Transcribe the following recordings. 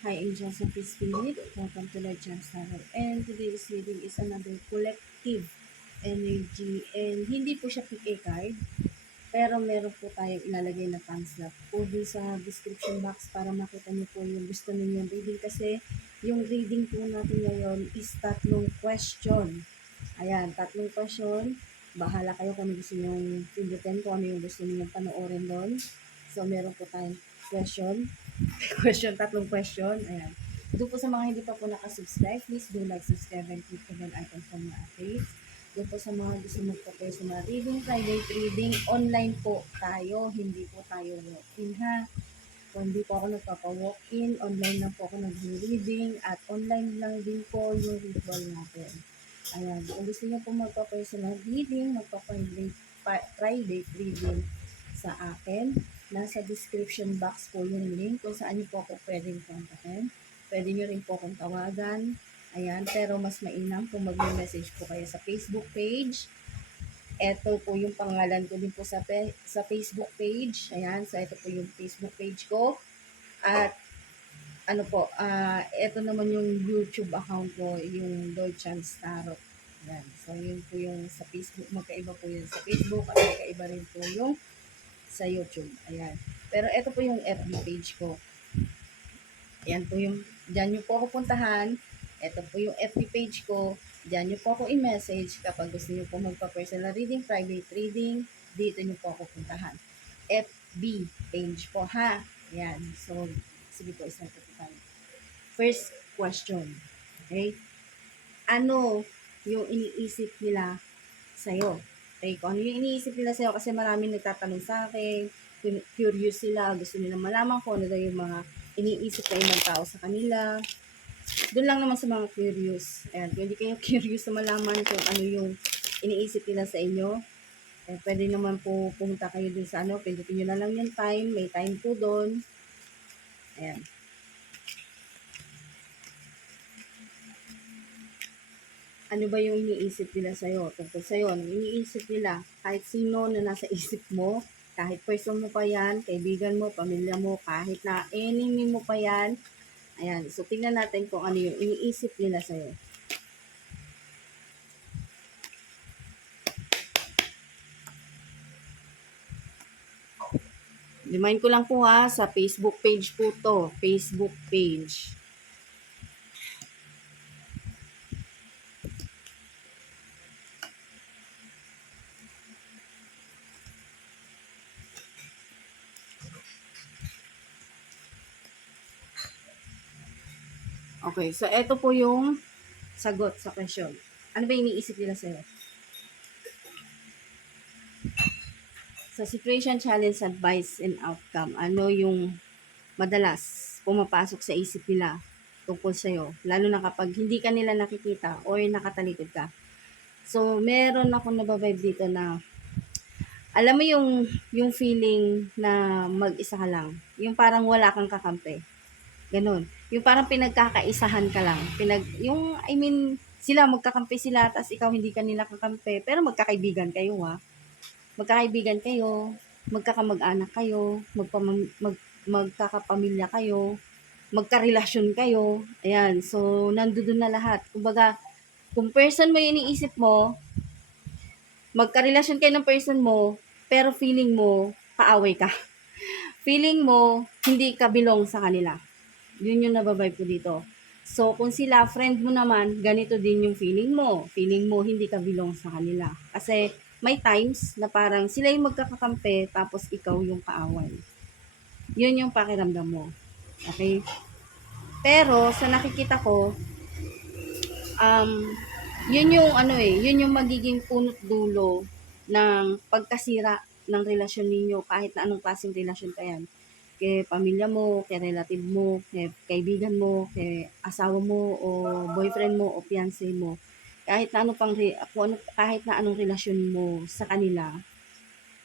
Hi, Angel sa Peace Spirit. Welcome to Lord Chance Tarot. And today's reading is another collective energy. And hindi po siya pick a card, pero meron po tayong ilalagay na thumbs up po dun sa description box para makita niyo po yung gusto ninyong reading. Kasi yung reading po natin ngayon is tatlong question. Ayan, tatlong question. Bahala kayo kung ano gusto nyong pindutin, kung ano yung gusto ninyong panoorin doon. So, meron po tayong question. Tatlong question. Ayan. Doon po sa mga hindi pa po nakasubscribe, please do like, subscribe, and click the bell icon for more updates. Doon po sa mga gusto magpa-personal reading, private reading, online po tayo, hindi po tayo walk-in ha. Kung hindi po ako nagpapa-walk-in, online lang po ako nag-reading, at online lang din po yung ritual natin. Ayan, kung gusto niyo po magpa-personal reading, magpa-private reading sa akin, nasa description box po yung link kung saan niyo po ako pwedeng kontakin. Pwede niyo rin po akong tawagan. Ayan, pero mas mainam kung mag-message po kayo sa Facebook page. Ito po yung pangalan ko din po sa Facebook page. Ayan, so ito po yung Facebook page ko. At ano po, ito naman yung YouTube account ko, yung Lord Chance Tarot. Ayan, so yun po yung sa Facebook, magkaiba po yun sa Facebook at magkaiba rin po yung sa YouTube. Ayan. Pero ito po yung FB page ko. Ayan po yung, dyan nyo po ako puntahan. Ito po yung FB page ko. Dyan nyo po ako i-message kapag gusto nyo po magpa-personal reading, private reading. Dito nyo po ako puntahan. FB page po ha. Ayan. So, sige po, isa po tayo. First question. Okay? Ano yung iniisip nila sa'yo? Okay, kung ano yung iniisip nila sa'yo, kasi maraming nagtatanong sa akin, curious sila, gusto nila malaman kung ano daw yung mga iniisip na ibang tao sa kanila. Doon lang naman sa mga curious. Ayan, kung hindi kayo curious na malaman kung ano yung iniisip nila sa inyo, eh, pwede naman po pumunta kayo dun sa ano, pindutin nyo na lang yung time, may time po doon. Ayan. Ano ba yung iniisip nila sa'yo? Tungkol sa'yo, ano iniisip nila? Kahit sino na nasa isip mo, kahit person mo pa yan, kaibigan mo, pamilya mo, kahit na enemy mo pa yan. Ayan, so tingnan natin kung ano yung iniisip nila sa'yo. Remind ko lang po ha, sa Facebook page po to. Facebook page. Okay, so ito po yung sagot sa question. Ano ba iniisip nila sa'yo? Sa situation, challenge, advice, and outcome, ano yung madalas pumapasok sa isip nila tungkol sa'yo? Lalo na kapag hindi ka nila nakikita or nakatalikod ka. So, meron akong nababibe dito na, alam mo yung feeling na mag-isa ka lang. Yung parang wala kang kakampi. Ganon. Yung parang pinagkakaisahan ka lang. I mean, sila magkakampi sila, tapos ikaw hindi ka nila kakampi, pero magkakaibigan kayo ha. Magkakaibigan kayo, magkakamag-anak kayo, magkakapamilya kayo, magkarelasyon kayo. Ayan, so nandoon na lahat. Kumbaga, kung person mo yung iniisip mo, magkarelasyon kayo ng person mo, pero feeling mo, kaaway ka. Feeling mo, hindi ka belong sa kanila. Yun yung nababibe ko dito. So, kung sila, friend mo naman, ganito din yung feeling mo. Feeling mo, hindi ka belong sa kanila. Kasi, may times na parang sila yung magkakakampi, tapos ikaw yung kaaway. Yun yung pakiramdam mo. Okay? Pero, sa nakikita ko, um, yun yung magiging punot dulo ng pagkasira ng relasyon ninyo, kahit na anong klaseng relasyon pa yan. Kay pamilya mo, kay relative mo, kay kaibigan mo, kay asawa mo, o boyfriend mo, o fiancé mo. Kahit na kahit na anong relasyon mo sa kanila,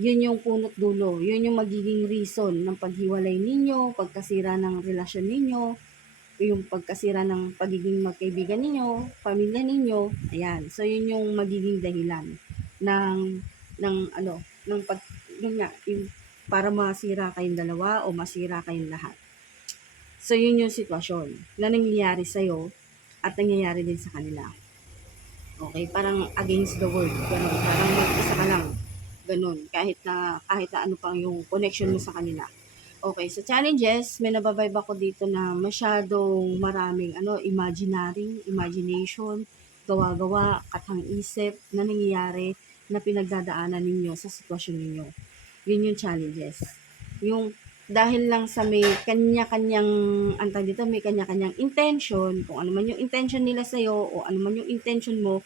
yun yung punot dulo. Yun yung magiging reason ng paghiwalay ninyo, pagkasira ng relasyon ninyo, yung pagkasira ng pagiging magkaibigan ninyo, pamilya ninyo, ayan. So, yun yung magiging dahilan ng, ng yun nga, yung para masira kayong dalawa o masira kayong lahat. So, yun yung sitwasyon na nangyayari sa'yo at nangyayari din sa kanila. Okay? Parang against the world. Ganun. Parang mag-isa ka lang. Ganun. Kahit na ano pang yung connection mo sa kanila. Okay, sa challenges, may nababibe ako dito na masyadong maraming imagination, gawa-gawa, katang-isip na nangyayari na pinagdadaanan ninyo sa sitwasyon ninyo. Yun yung challenges. Yung dahil lang sa may kanya-kanyang, antay dito, may kanya-kanyang intention, kung ano man yung intention nila sa'yo o ano man yung intention mo,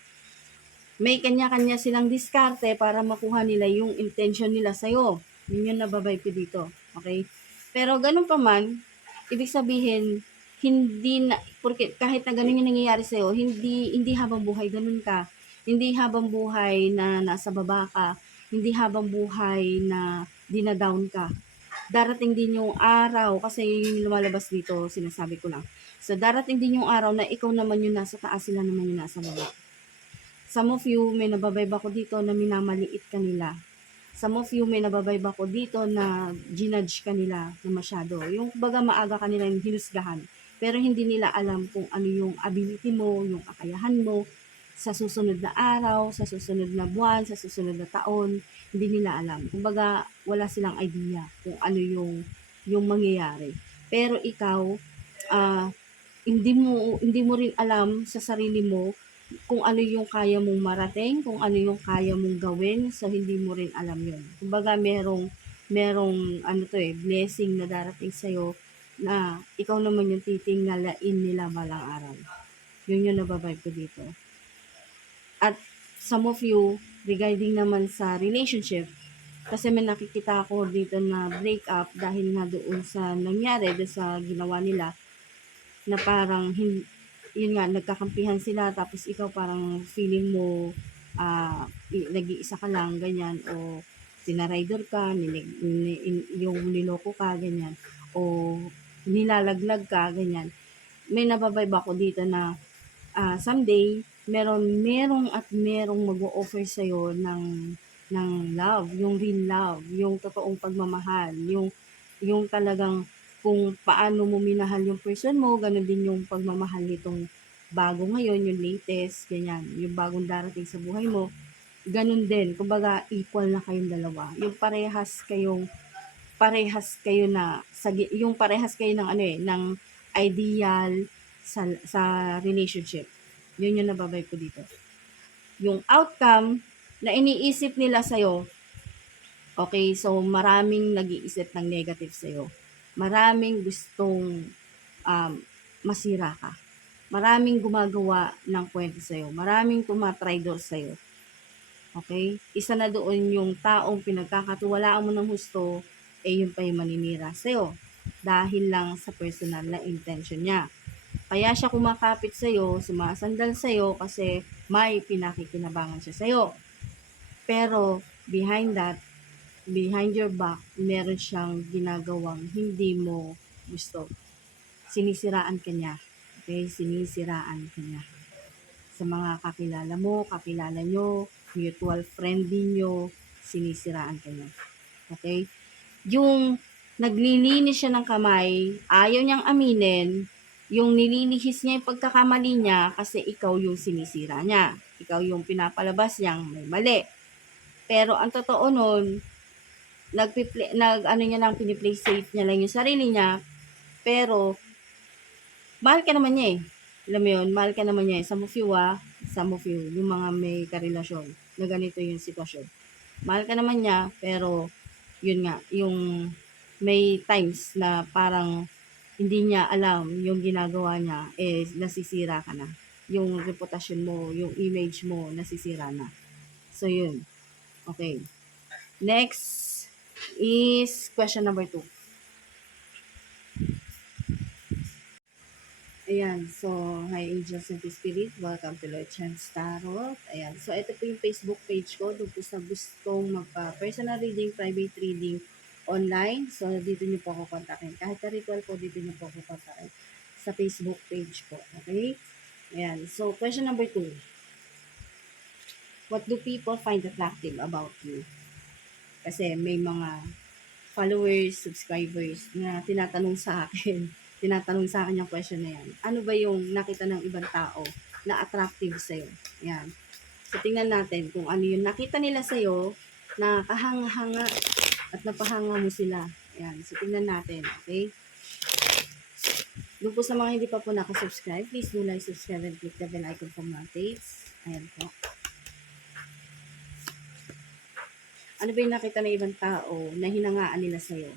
may kanya-kanya silang diskarte para makuha nila yung intention nila sa'yo. Yun yung nababibe ko dito. Okay? Pero ganun pa man, ibig sabihin, hindi na, porque kahit na ganun yung nangyayari sa'yo, hindi habang buhay ganun ka. Hindi habang buhay na nasa baba ka. Hindi habang buhay na dinadown ka. Darating din yung araw, kasi yun yung lumalabas dito, sinasabi ko lang. So, darating din yung araw na ikaw naman yung nasa taas, sila naman yung nasa baba. Some of you, may nababibe ako dito na minamaliit ka nila. Some of you, may nababibe ako dito na ginudge ka nila na masyado. Yung baga maaga ka nilang hinusgahan. Pero hindi nila alam kung ano yung ability mo, yung kakayahan mo sa susunod na araw, sa susunod na buwan, sa susunod na taon. Hindi nila alam. Kumbaga, wala silang idea kung ano yung mangyayari. Pero ikaw, ah, hindi mo rin alam sa sarili mo kung ano yung kaya mong marating, kung ano yung kaya mong gawin, so hindi mo rin alam yun. Kumbaga merong blessing na darating sa'yo na ikaw naman yung titingalain nila balang araw. Yun yung nababibe ko dito. At some of you, regarding naman sa relationship, kasi may nakikita ako dito na break up dahil nga doon sa nangyari, doon sa ginawa nila, na parang yun nga, nagkakampihan sila tapos ikaw parang feeling mo nag-iisa ka lang, ganyan, o sinaraydor ka, yung niloko ka, ganyan, o nilalaglag ka, ganyan. May nababibe ako dito na someday, merong mag-o-offer sa'yo ng love, yung real love, yung totoong pagmamahal, yung talagang kung paano mo minahal yung person mo, ganun din yung pagmamahal nitong bago ngayon, yung latest, ganyan, yung bagong darating sa buhay mo, ganun din. Kumbaga, equal na kayong dalawa. Yung parehas kayo na, yung parehas kayo ng ng ideal sa relationship. Yun yung nababibe ko dito. Yung outcome na iniisip nila sa'yo, okay, so maraming nag-iisip ng negative sa'yo. Maraming gustong masira ka. Maraming gumagawa ng kwento sa'yo. Maraming tumatraidor sa'yo. Okay? Isa na doon yung taong pinagkakatiwalaan mo ng husto, yun pa yung maninira sa'yo. Dahil lang sa personal na intention niya. Kaya siya kumakapit sa'yo, sumasandal sa'yo kasi may pinakikinabangan siya sa'yo. Pero behind that, behind your back, meron siyang ginagawang hindi mo gusto. Sinisiraan ka niya. Okay? Sinisiraan ka niya. Sa mga kakilala nyo, mutual friend niyo, sinisiraan ka niya. Okay? Yung naglilinis siya ng kamay, ayaw niyang aminin, yung nililihis niya yung pagkakamali niya kasi ikaw yung sinisira niya. Ikaw yung pinapalabas niyang may mali. Pero ang totoo nun, niya lang, piniplay safe niya lang yung sarili niya, pero mahal ka naman niya eh. Alam mo yun, mahal ka naman niya eh. Some of you, yung mga may karelasyon, na ganito yung sitwasyon. Mahal ka naman niya, pero yun nga, yung may times na parang hindi niya alam yung ginagawa niya, nasisira ka na. Yung reputasyon mo, yung image mo, nasisira na. So, yun. Okay. Next is question number 2. Ayan, so, hi Angels and Spirit, welcome to Lord Chance Tarot. Ayan, so ito po yung Facebook page ko, doon po sa gustong magpa-personal reading, private reading, online. So, dito nyo po ako kontakin. Kahit na ritual po, dito nyo po ako kontakin sa Facebook page ko. Okay? Ayan, so question number 2. What do people find attractive about you? Kasi may mga followers, subscribers na tinatanong sa akin tinatanong sa akin yung question na yan. Ano ba yung nakita ng ibang tao na attractive sa'yo? Yan. So, tingnan natin kung ano yung nakita nila sa'yo na kahanga-hanga at napahanga mo sila. Yan. So, tingnan natin. Okay? Doon po sa mga hindi pa po nakasubscribe, please do like, subscribe, and click the bell icon for more updates. Ayan po. Ano ba yung nakita ng ibang tao na hinangaan nila sa'yo?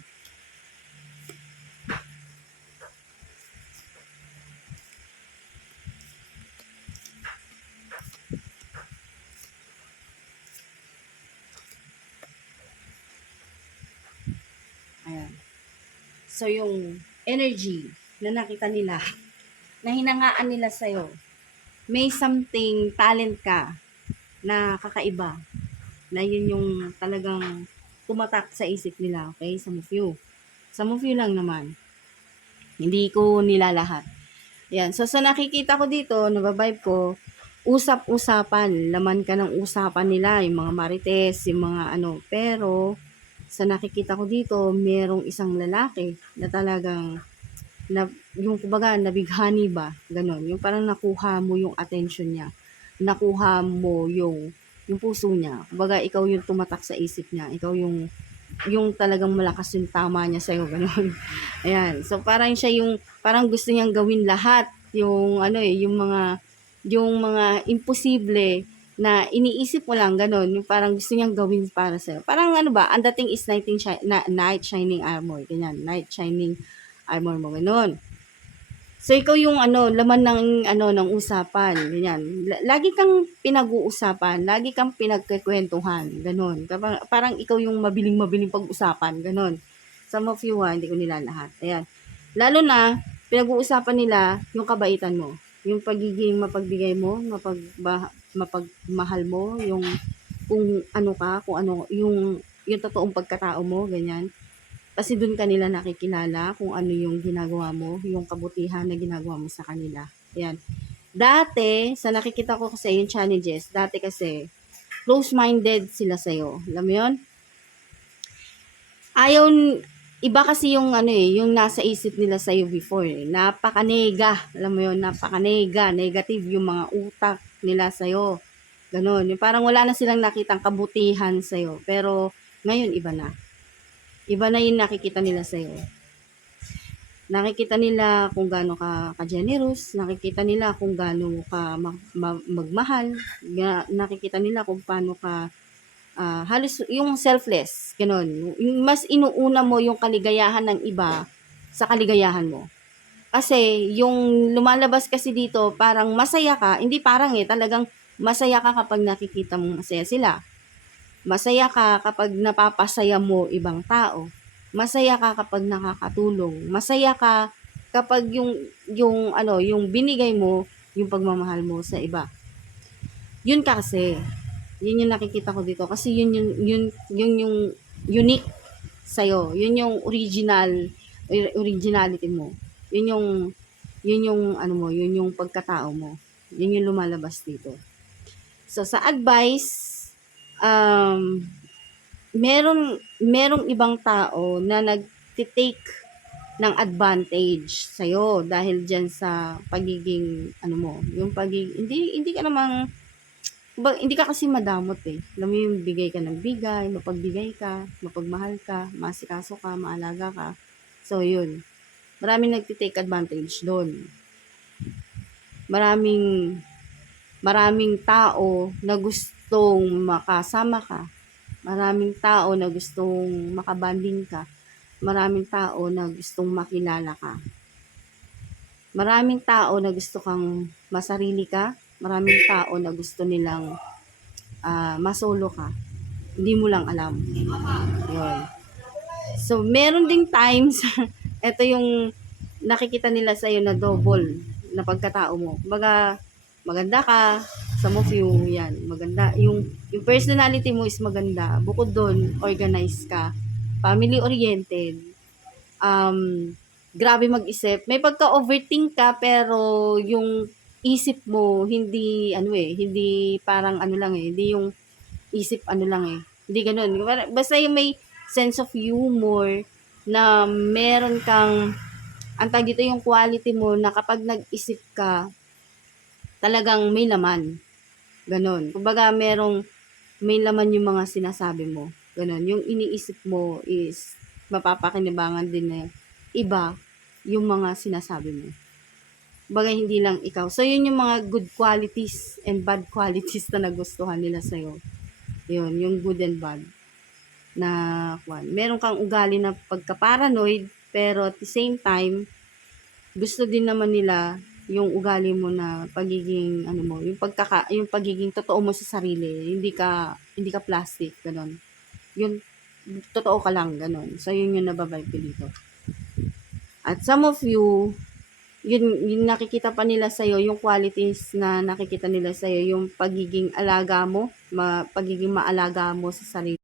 Ayan. So, yung energy na nakita nila, na hinangaan nila sa'yo, may something talent ka na kakaiba, na yun yung talagang tumatak sa isip nila, okay? Some of you. Some of you lang naman. Hindi ko nila lahat. Yan. So, sa nakikita ko dito, nababibe ko, usap-usapan. Laman ka ng usapan nila, yung mga marites, yung mga ano. Pero, sa nakikita ko dito, merong isang lalaki na talagang, na, yung kumbaga, nabighani ba? Ganon. Yung parang nakuha mo yung attention niya. Nakuha mo yung puso niya. Kumbaga, ikaw yung tumatak sa isip niya. Ikaw yung talagang malakas yung tama niya sa'yo, gano'n. Ayan. So, parang siya yung, parang gusto niyang gawin lahat. Yung, ano yung mga imposible na iniisip mo lang, gano'n. Yung parang gusto niyang gawin para sa'yo. Parang ano ba, ang dating is night shining armor, ganyan. Night shining armor mo, gano'n. So, ikaw yung laman ng usapan, ganyan. Lagi kang pinag-uusapan, lagi kang pinagkukwentuhan, ganun. Parang ikaw yung mabiling-mabiling pag-usapan, ganun. Some of you, hindi ko nila lahat. Ayan. Lalo na, pinag-uusapan nila yung kabaitan mo. Yung pagiging mapagbigay mo, mapagmahal mo, yung kung ano ka, kung ano, yung totoong pagkatao mo, ganyan. Kasi doon kanila nakikilala kung ano yung ginagawa mo, yung kabutihan na ginagawa mo sa kanila. Ayan. Dati, sa nakikita ko kasi yung challenges, dati kasi, close-minded sila sa'yo. Alam mo yun? Ayaw, iba kasi yung yung nasa isip nila sa'yo before. Napakanega. Alam mo yun, napakanega. Negative yung mga utak nila sa'yo. Ganon. Yung parang wala na silang nakitang kabutihan sa'yo. Pero, ngayon, iba na. Iba na yung nakikita nila sa'yo. Nakikita nila kung gaano ka generous, nakikita nila kung gaano ka magmahal, nakikita nila kung paano ka halos yung selfless, gano'n. Yung mas inuuna mo yung kaligayahan ng iba sa kaligayahan mo. Kasi yung lumalabas kasi dito, parang masaya ka, hindi parang talagang masaya ka kapag nakikita mong masaya sila. Masaya ka kapag napapasaya mo ibang tao. Masaya ka kapag nakakatulong. Masaya ka kapag yung binigay mo, yung pagmamahal mo sa iba. Yun kasi, yun yung nakikita ko dito kasi yun yung unique sa'yo. Yun yung originality mo. Yun yung pagkatao mo. Yun yung lumalabas dito. So, sa advice, merong ibang tao na nagtitake ng advantage sa'yo dahil dyan sa pagiging, hindi ka namang, hindi ka kasi madamot Alam mo yung bigay ka ng bigay, mapagbigay ka, mapagmahal ka, masikaso ka, maalaga ka. So, yun. Maraming nagtitake advantage doon. Maraming tao na gustong makasama ka. Maraming tao na gustong makabanding ka. Maraming tao na gustong makilala ka. Maraming tao na gusto kang masarili ka. Maraming tao na gusto nilang masolo ka. Hindi mo lang alam. Yun. So, meron ding times, ito yung nakikita nila sa'yo na double na pagkatao mo. Kumbaga, maganda ka, some of you, yan, maganda. Yung personality mo is maganda. Bukod doon, organized ka. Family-oriented. Grabe mag-isip. May pagka-overthink ka, pero yung isip mo, hindi, hindi parang hindi yung isip Hindi ganun. Basta yung may sense of humor na meron kang ang tawag dito, yung quality mo na kapag nag-isip ka, talagang may laman. Ganon. Kumbaga, may laman yung mga sinasabi mo. Ganon. Yung iniisip mo is mapapakinabangan din na iba yung mga sinasabi mo. Kumbaga, hindi lang ikaw. So, yun yung mga good qualities and bad qualities na nagustuhan nila sa'yo. Yun, yung good and bad. Na, meron kang ugali na pagka-paranoid, pero at the same time, gusto din naman nila yung ugali mo na pagiging ano mo, yung pagiging totoo mo sa sarili, hindi ka plastic, ganon. Yun, totoo ka lang, ganon. So yun yung nababibe ko dito. At some of you, yun nakikita pa nila sa yung qualities na nakikita nila sa yung pagiging alaga mo, pagiging maalaga mo sa sarili.